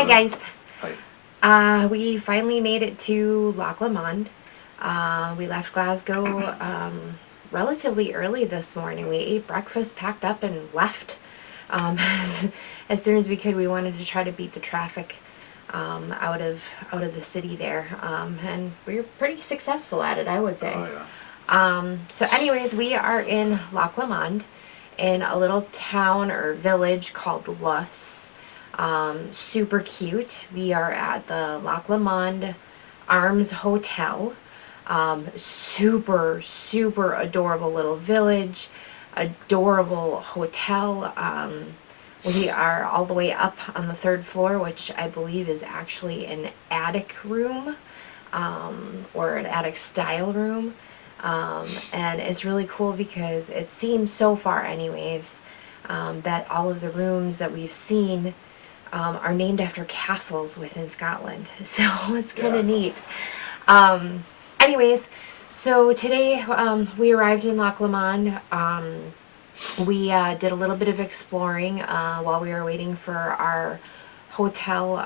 Hi guys. Hi. We finally made it to Loch Lomond. We left Glasgow relatively early this morning. We ate breakfast, packed up, and left as, as soon as we could. We wanted to try to beat the traffic out of the city there, and we were pretty successful at it, I would say. Oh yeah. So, anyways, we are in Loch Lomond in a little town or village called Luss. Super cute. We are at the Loch Lomond Arms Hotel. Super adorable little village, adorable hotel. We are all the way up on the third floor, which I believe is actually an attic room, or an attic style room. And it's really cool because it seems so far, anyways, that all of the rooms that we've seen are named after castles within Scotland. So it's kind of neat. Um, anyways, so today we arrived in Loch Lomond. We did a little bit of exploring while we were waiting for our hotel,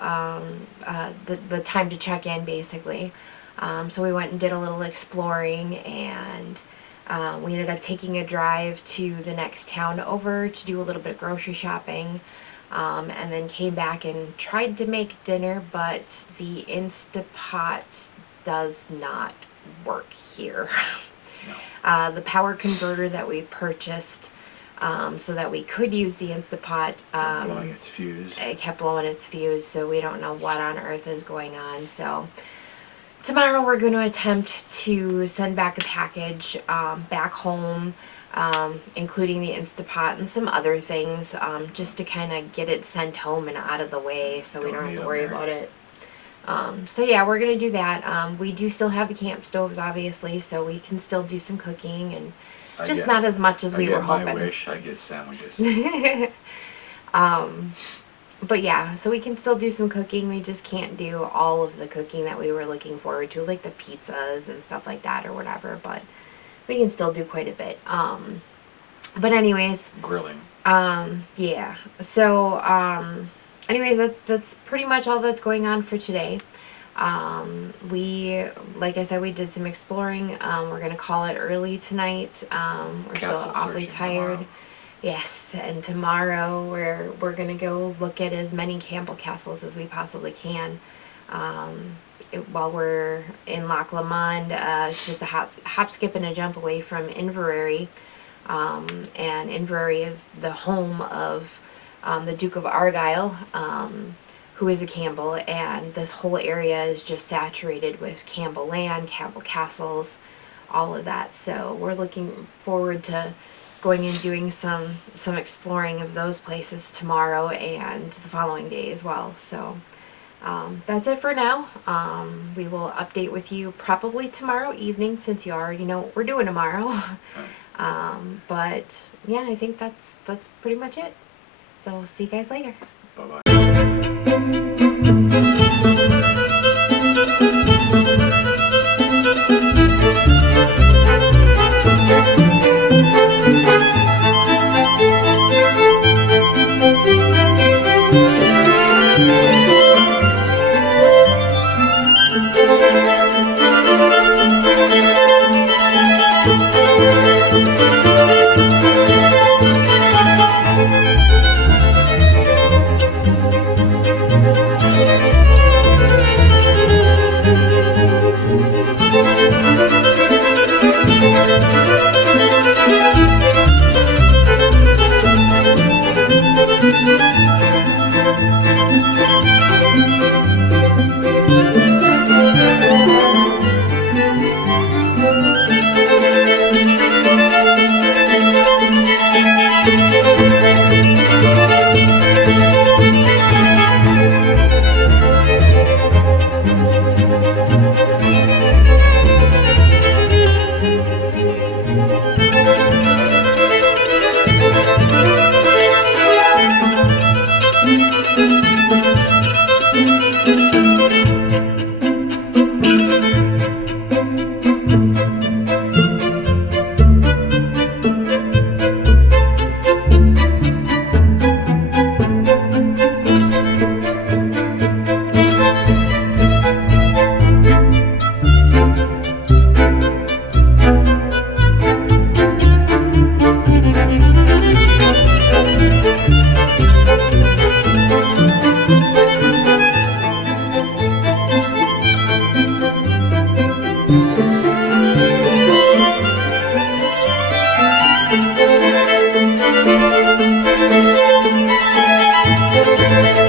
the time to check in, basically. So we went and did a little exploring, and we ended up taking a drive to the next town over to do a little bit of grocery shopping, and then came back and tried to make dinner, but the Instapot does not work here. No. The power converter that we purchased so that we could use the Instapot, Kept blowing its fuse. it kept blowing its fuse, so we don't know what on earth is going on. So tomorrow we're going to attempt to send back a package back home, including the Instapot and some other things, just to kind of get it sent home and out of the way so we don't have to worry about it. So yeah, we're going to do that. We do still have the camp stoves, obviously, so we can still do some cooking, and just not as much as we were hoping. I wish I get sandwiches. But yeah, so we can still do some cooking. We just can't do all of the cooking that we were looking forward to, like the pizzas and stuff like that or whatever, but we can still do quite a bit. But anyways, Grilling. yeah. So anyways, that's pretty much all that's going on for today. We, like I said, we did some exploring. We're gonna call it early tonight. We're Castle still awfully searching tired. tomorrow. Yes, and tomorrow we're gonna go look at as many Campbell castles as we possibly can. While we're in Loch Lomond, it's just a hop, skip, and a jump away from Inverary, and Inverary is the home of the Duke of Argyll, who is a Campbell, and this whole area is just saturated with Campbell land, Campbell castles, all of that. So we're looking forward to going and doing some exploring of those places tomorrow and the following day as well. So that's it for now. We will update with you probably tomorrow evening, since you already know what we're doing tomorrow. But yeah, I think that's pretty much it. So see you guys later. Bye-bye.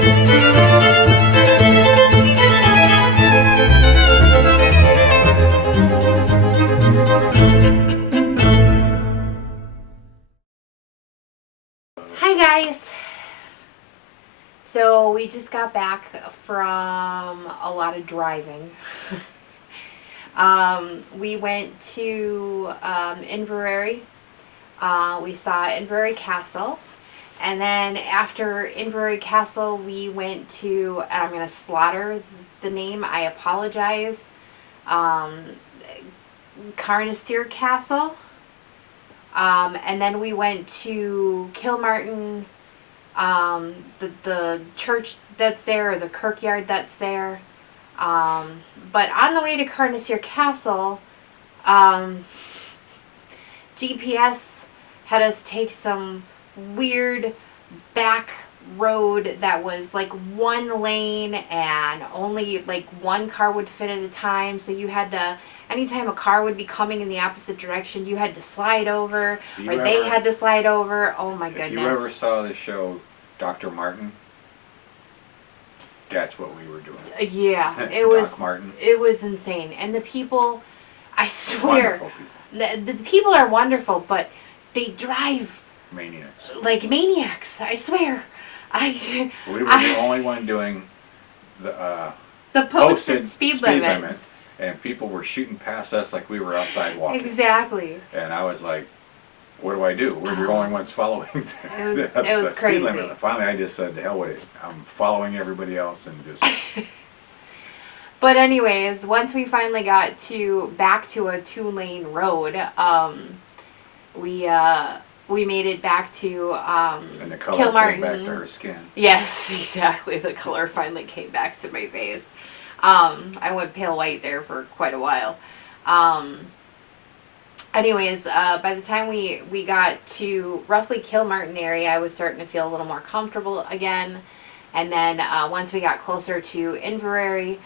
Hi guys. So we just got back from a lot of driving. We went to Inverary. We saw Inverary Castle. And then after Inverary Castle, we went to, and I'm going to slaughter the name, I apologize, Carnassier Castle. And then we went to Kilmartin, the church that's there, or the kirkyard that's there. But on the way to Carnassier Castle, GPS had us take some weird back road that was like one lane and only like one car would fit at a time, so you had to, anytime a car would be coming in the opposite direction, you had to slide over, or they had to slide over. Oh my goodness. If you ever saw the show Dr. Martin, that's what we were doing. Yeah, it was Doc Martin. It was insane. And the people, I swear, Wonderful people. the people are wonderful, but they drive Maniacs. like maniacs. I swear. We were the only one doing the posted speed limit. And people were shooting past us like we were outside walking. Exactly. And I was like, what do I do? We're the only ones following it was the crazy. speed limit. And finally, I just said, to hell with it. I'm following everybody else and just... But anyways, once we finally got back to a 2-lane road, we made it back to and the color Kilmartin. came back to her skin. Yes, exactly. The color finally came back to my face. I went pale white there for quite a while. Anyways, by the time we got to roughly Kilmartin area, I was starting to feel a little more comfortable again. And then once we got closer to Inverary,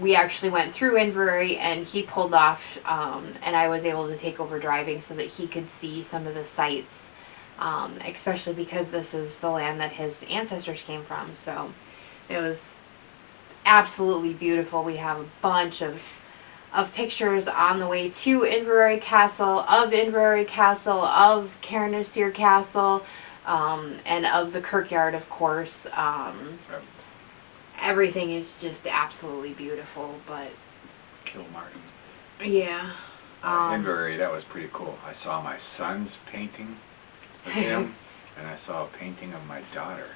we actually went through Inverary, and he pulled off, and I was able to take over driving so that he could see some of the sights, especially because this is the land that his ancestors came from. So it was absolutely beautiful. We have a bunch of pictures on the way to Inverary Castle, of Carnassier Castle, and of the kirkyard, of course. Everything is just absolutely beautiful, but... Kilmartin. Yeah. Inverary, that was pretty cool. I saw my son's painting of him, and I saw a painting of my daughter.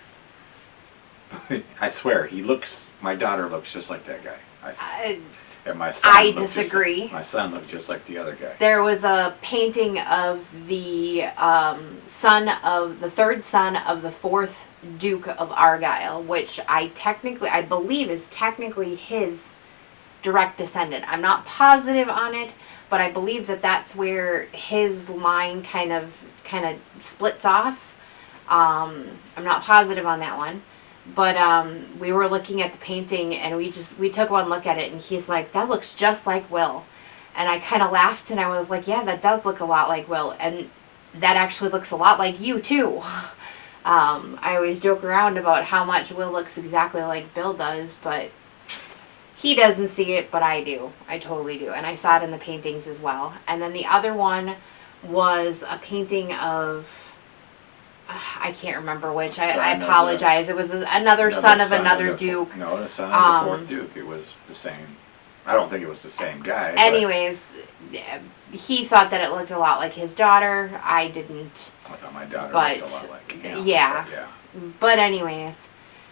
I swear, my daughter looks just like that guy. And my son I disagree. My son looked just like the other guy. There was a painting of the third son of the fourth Duke of Argyll, which I believe is technically his direct descendant. I'm not positive on it, but I believe that that's where his line kind of splits off. I'm not positive on that one. But we were looking at the painting, and we took one look at it, and he's like, that looks just like Will. And I kind of laughed, and I was like, yeah, that does look a lot like Will, and that actually looks a lot like you too. I always joke around about how much Will looks exactly like Bill does, but he doesn't see it, but I do. I totally do. And I saw it in the paintings as well. And then the other one was a painting of... I can't remember which. I apologize. It was another son of another duke. No, the son of the fourth duke. It was the same. I don't think it was the same guy. Anyways, he thought that it looked a lot like his daughter. I didn't. I thought my daughter looked a lot like him. Yeah. But anyways,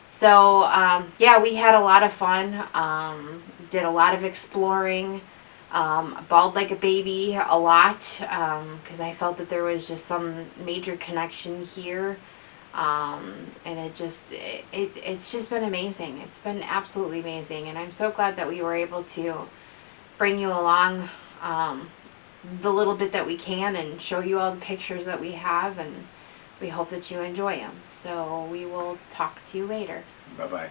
so yeah, we had a lot of fun. Did a lot of exploring. Bawled like a baby a lot, because I felt that there was just some major connection here, and it's just been amazing. It's been absolutely amazing, and I'm so glad that we were able to bring you along the little bit that we can and show you all the pictures that we have, and we hope that you enjoy them. So we will talk to you later. Bye-bye.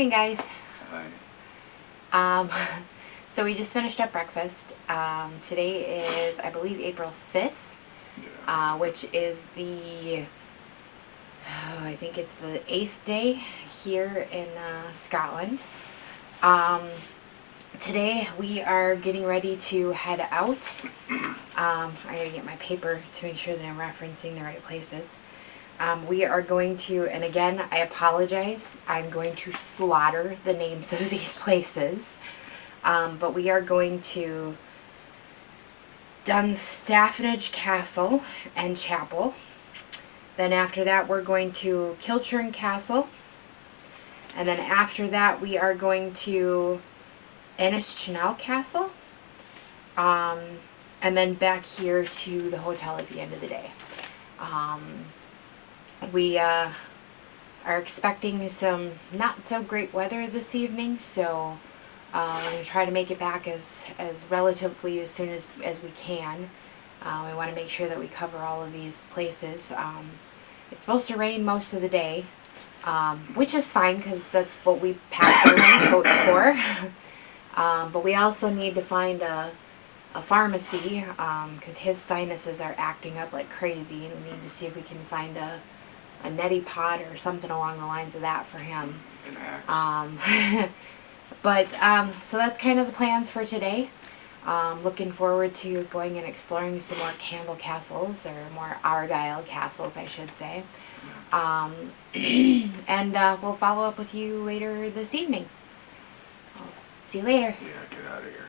morning, guys. I, So we just finished up breakfast. Today is, I believe, April 5th, which is I think it's the 8th day here in Scotland. Today we are getting ready to head out. I gotta get my paper to make sure that I'm referencing the right places. We are going to, and again, I apologize, I'm going to slaughter the names of these places. But we are going to Dunstafnage Castle and Chapel. Then after that, we're going to Kilchurn Castle. And then after that, we are going to Ennischanel Castle. And then back here to the hotel at the end of the day. We are expecting some not so great weather this evening, so we're going to try to make it back as relatively as soon as we can. We want to make sure that we cover all of these places. It's supposed to rain most of the day, which is fine because that's what we packed our raincoats for. But we also need to find a pharmacy because his sinuses are acting up like crazy, and we need to see if we can find a neti pot or something along the lines of that for him. But so that's kind of the plans for today. Looking forward to going and exploring some more Campbell castles, or more Argyll castles, I should say. And we'll follow up with you later this evening. See you later. yeah, get out of here.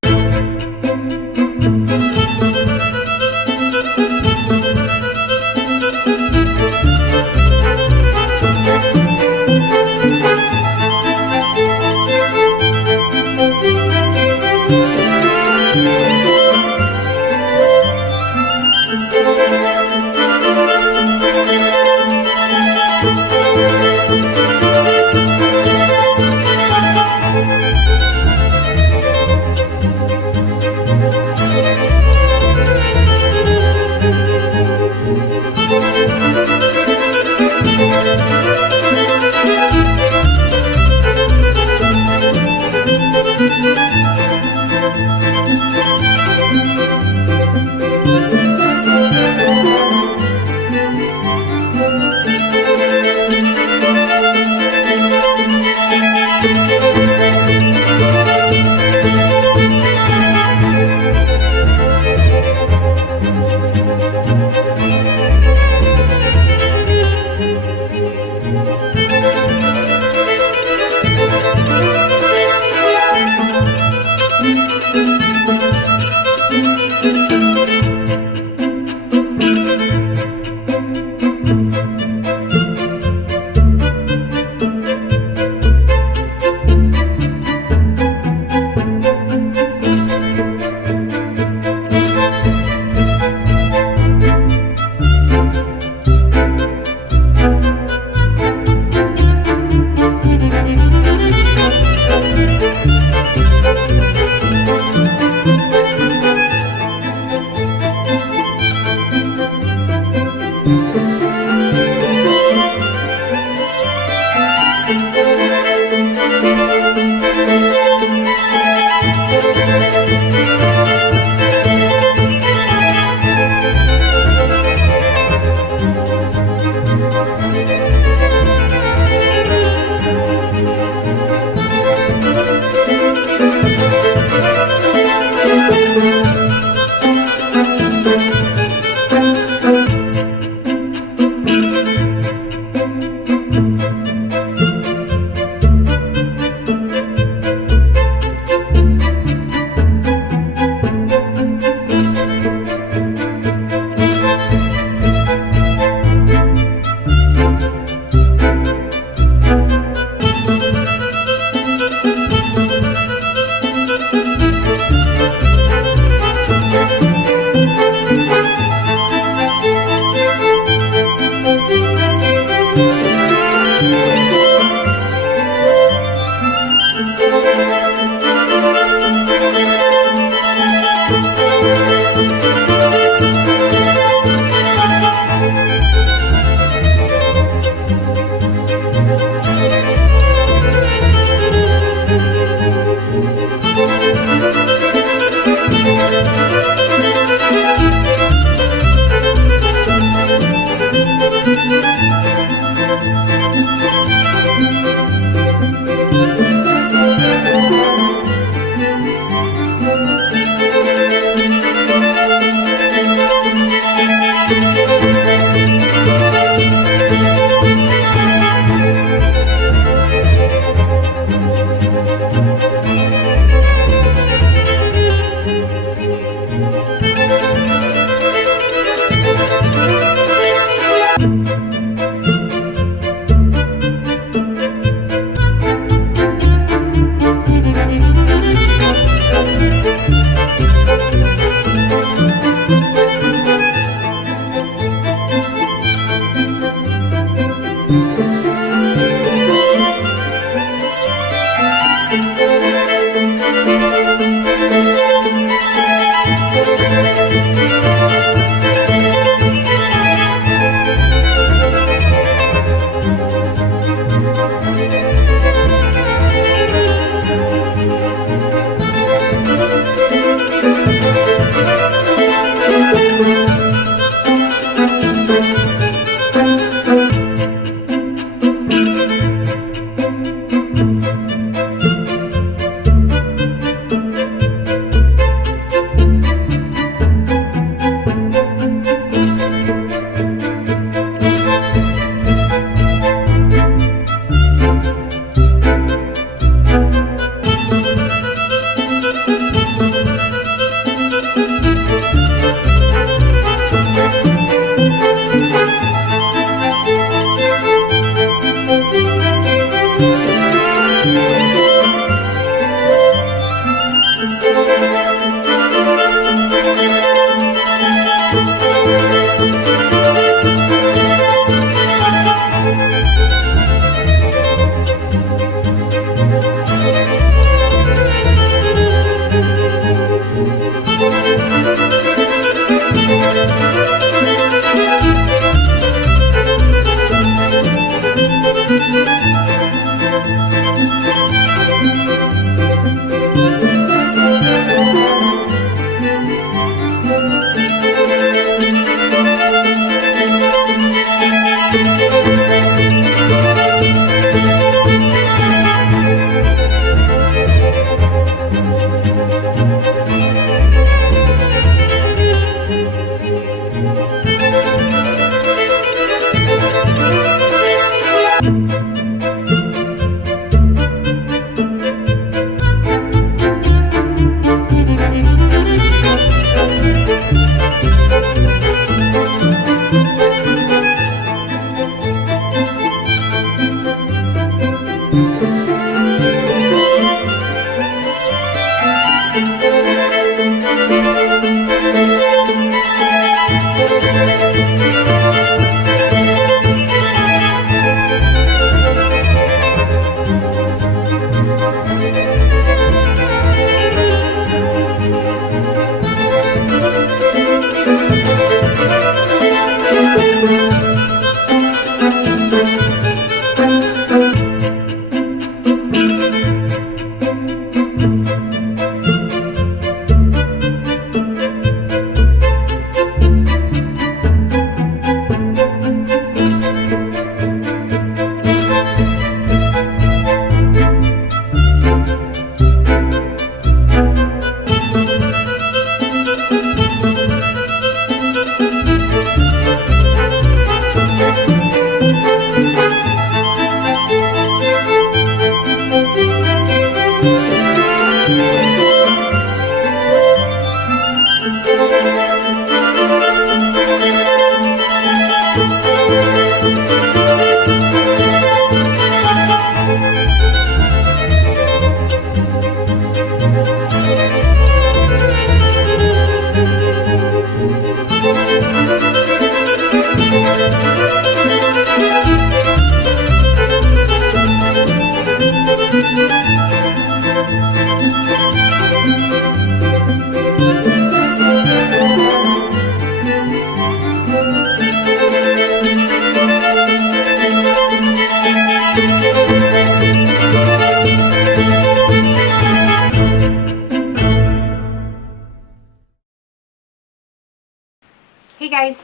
Hey guys,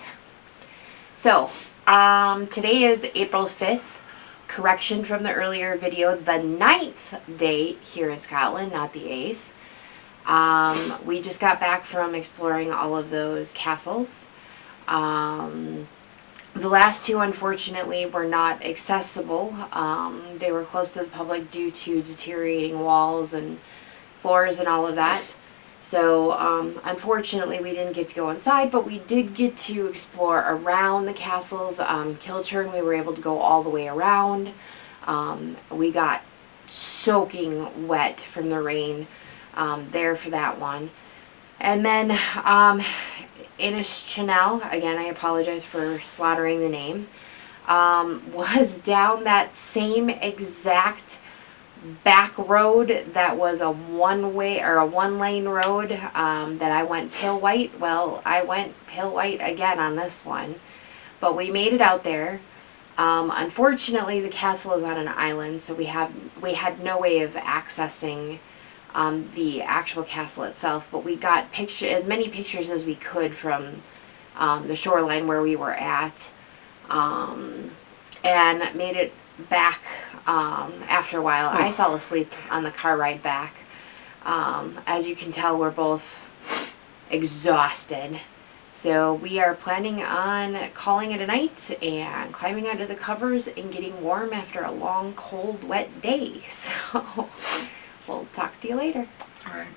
so today is April 5th, correction from the earlier video, the 9th day here in Scotland, not the 8th. We just got back from exploring all of those castles. The last two, unfortunately, were not accessible. They were closed to the public due to deteriorating walls and floors and all of that. So, unfortunately, we didn't get to go inside, but we did get to explore around the castles. Kilchurn, we were able to go all the way around. We got soaking wet from the rain there for that one. And then Innischanel, again, I apologize for slaughtering the name, was down that same exact back road that was a one-way or a one-lane road that I went pale white. Well, I went pale white again on this one, but we made it out there. Unfortunately, the castle is on an island, so we had no way of accessing the actual castle itself. But we got as many pictures as we could from the shoreline where we were at, and made it back. After a while, I fell asleep on the car ride back. As you can tell, we're both exhausted. So we are planning on calling it a night and climbing under the covers and getting warm after a long, cold, wet day. So we'll talk to you later. All right.